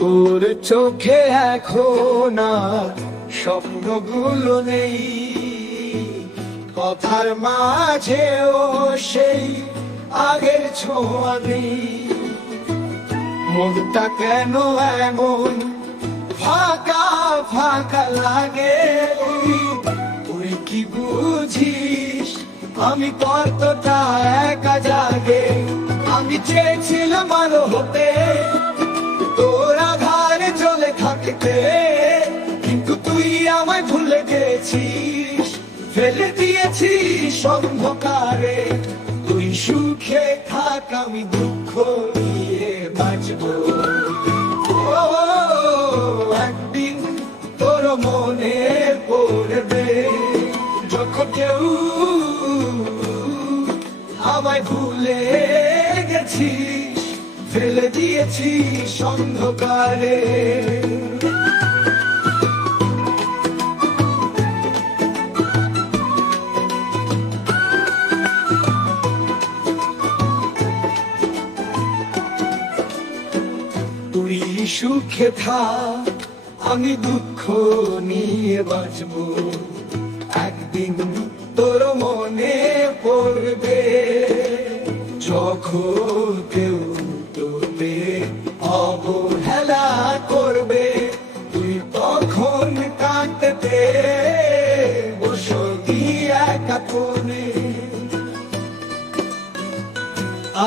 তোর চোখে এখন আর স্বপ্নগুলো নেই, কথার মাঝেও সেই আগের ছোঁয়া নেই। মনটা কেন এমন ফাঁকা ফাঁকা লাগে, তুই কি বুঝিস আমি কতটা একা জাগে। আমি চেয়েছিলাম আলো হতে, তোর আধারে জ্বলে থাকতে, কিন্তু তুই আমায় ভুলে গেছিস, ফেলে দিয়েছিস অন্ধকারে। তুই সুখে থাক, আমি দুঃখ নিয়ে বাঁচবো। একদিন তোর মনে পড়বে যখন কেউ আমায় ভুলে গেছিস, ফেলে দিয়েছিস অন্ধকারে। তুই সুখে থাক, আমি দুঃখ নিয়ে বাঁচবো। একদিন তোর মনে পড়বে যখন কেউ তোকে অবহেলা করবে, তুই তখন কাঁদতে বসবি একা কোণে।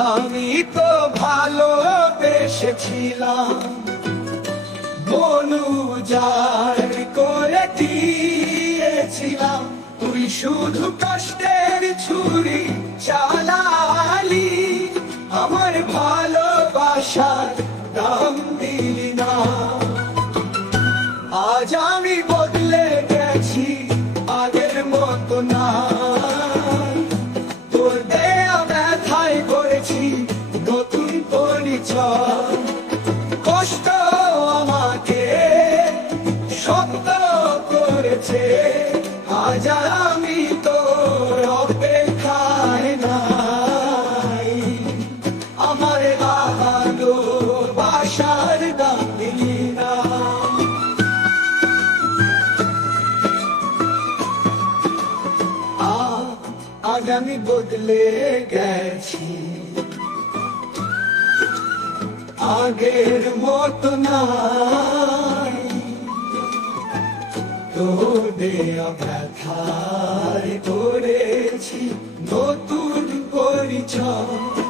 আমি তো ভালোবেসেছিলাম, মনুজার করে দিয়েছিলাম, তুই শুধু কষ্টের ছুরি চালালি, আমার ভালোবাসার দাম দিলি না। আজ আমি বদলে গেছি, আগের মতো না, তোর দেয়া ব্যথায় করেছি নতুন পরিচয়। কষ্ট আমাকে শক্ত করেছে, আজ আমি তোর অপেক্ষায় নাই, আমার ভালোবাসার দাম দিলি না। আজ আমি বদলে গেছি, আগের মতো নাই, তোর দেয়া ব্যথায় করেছি নতুন পরিচয়।